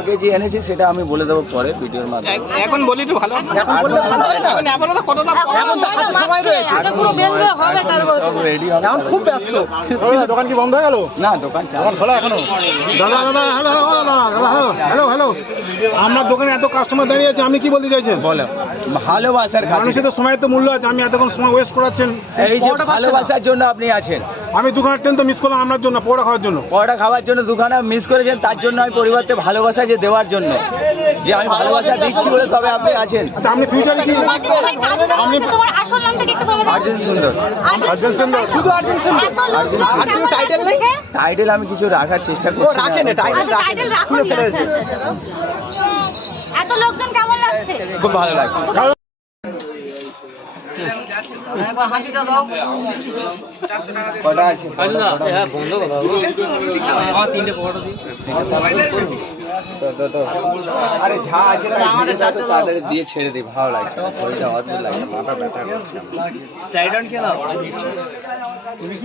আগে যে এনেছি সেটা আমি বলে দেবো পরে ভিডিওর মাধ্যমে। এখন বলি তো ভালো এখন বললে ভালো হয় না? এখন আপনারা কতটা এখন তো হাতে সময় রয়েছে। আগে পুরো বেরবে হবে তারপরে সব রেডি হবে। এখন খুব ব্যস্ত। দোকান কি বন্ধ হয়ে গেল? না দোকান চালানো খোলা এখনও? দাদা দাদা হ্যালো হ্যালো হ্যালো হ্যালো আপনার দোকানে এত কাস্টমার দাঁড়িয়ে আছে আমি কি বলতে চাইছেন? বলো। ভালোবাসার মানুষের তো সময় তো মূল্য আছে আমি এতক্ষণ সময় ওয়েস্ট করাচ্ছেন। এই যে ভালোবাসার জন্য আপনি আছেন। আমি দুখানা ট্রেন তো মিস করলাম আপনার জন্য পড়া খাওয়ার জন্য। পরোটা খাওয়ার জন্য দুখানা মিস করেছেন তার জন্য আমি পরিবর্তে ভালোবাসা যে দেওয়ার জন্য। যে আমি ভালোবাসা দিচ্ছি বলে তবে আপনি আছেন। আচ্ছা আপনি ফিউচারে কি আপনি তোমার আসল নামটা কি একটু বলে দাও। সুন্দর। অর্জুন সুন্দর। শুধু অর্জুন সুন্দর। এত লোকজন আর কোনো টাইটেল নেই? টাইটেল আমি কিছু রাখার চেষ্টা ও করছি রাখেন না। টাইটেল আচ্ছা টাইটেল রাখুন আচ্ছা আচ্ছা আচ্ছা। এত লোকজন কেমন লাগছে? খুব ভালো লাগছে। আরে যা আছে না ঝেড়ে দাও তো তাড়াতাড়ি দিয়ে ছেড়ে দিই ভালো লাগছে শরীরটা অদ্ভুত লাগছে মাথা ব্যথা করছে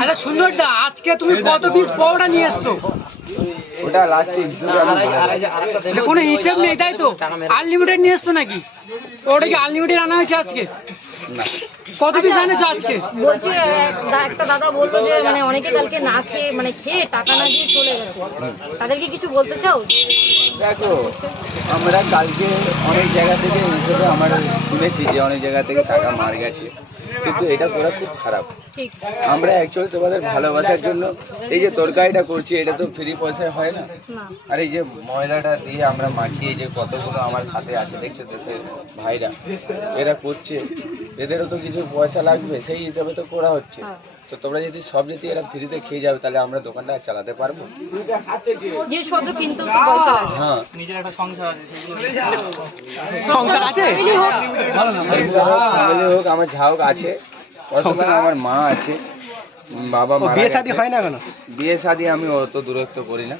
আচ্ছা সুন্দরদা আজকে তুমি কত পিস পরোটা নিয়ে এসছো ওটা লাস্টে কোনো হিসেব নেই তাই তো আনলিমিটেড নিয়ে এসছো নাকি ওটা কি আনলিমিটেড আনা হয়েছে আজকে কত পিস আনেছো আজকে? বলছি একটা দাদা বলল যে মানে অনেকে কালকে না খেয়ে মানে খেয়ে টাকা না দিয়ে চলে গেছে। তাদেরকে কিছু বলতে চাও? দেখো আমরা কালকে অনেক জায়গা থেকে আমরা শুনেছি যে অনেক জায়গা থেকে টাকা মার গেছে। কিন্তু এটা করা খুব খারাপ। আমরা অ্যাকচুয়ালি তোমাদের ভালোবাসার জন্য এই যে তরকারিটা করছি এটা তো ফ্রি পয়সায় হয় না? না। আর এই যে ময়দাটা দিয়ে আমরা মাখিয়ে যে কতগুলো আমার সাথে আছে দেখছ দেশের ভাইরা এরা করছে এদেরও তো কিছু পয়সা লাগবে সেই হিসাবে তো করা হচ্ছে। হ্যাঁ। তো তোমরা যদি সব যদি এরা ফ্রিতে খেয়ে যাবে তাহলে আমরা দোকানটা আর চালাতে পারব? জিনিসপত্র কিনতেও তো পয়সা লাগে হ্যাঁ। সংসার আছে ফ্যামিলি হোক আমার যা হোক আছে। বর্তমানে আমার মা আছে। বাবা মারা বিয়ে। শাদী হয় না কেন বিয়ে শাদী আমি অত দূরত্ব করি না।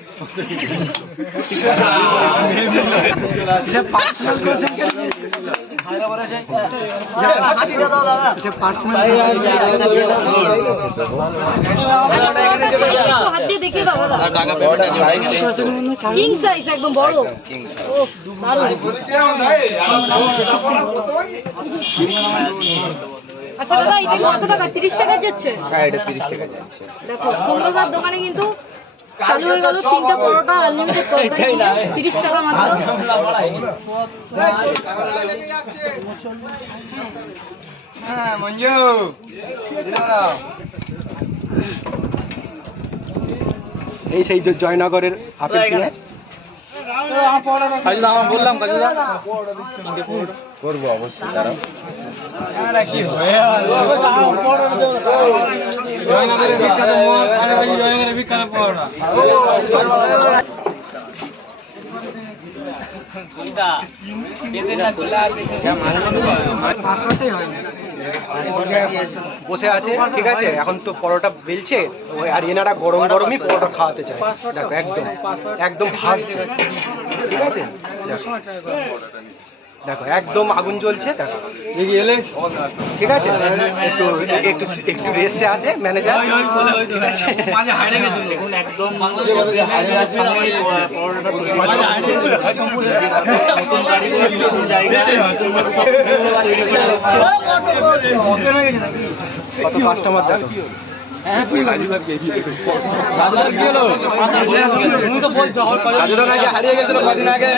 একদম আচ্ছা দাদা এটা কত টাকা? তিরিশ টাকা যাচ্ছে? হ্যাঁ এটা তিরিশ টাকা যাচ্ছে। দেখো সুন্দরদার দোকানে কিন্তু চালু হয়ে গেল তিনটা পরোটা আনলিমিটেড তরকারি দিয়ে তিরিশ টাকা মাত্র। এই সেই জ- জয়নগরের আপেল পেঁয়াজ করব অবশ্যই দাঁড়াও বসে আছে, ঠিক আছে? এখন তো পরোটা বেলছে আর এনারা গরম গরমই পরোটা খাওয়াতে চায়। দেখো, একদম একদম ভাসছে ঠিক আছে। দেখো, একদম আগুন জ্বলছে, দেখো। ঠিক আছে? একটু একটু একটু রেস্টে আছে ম্যানেজার কত কাস্টমার দেখো। হারিয়ে গেছিল কদিন আগে।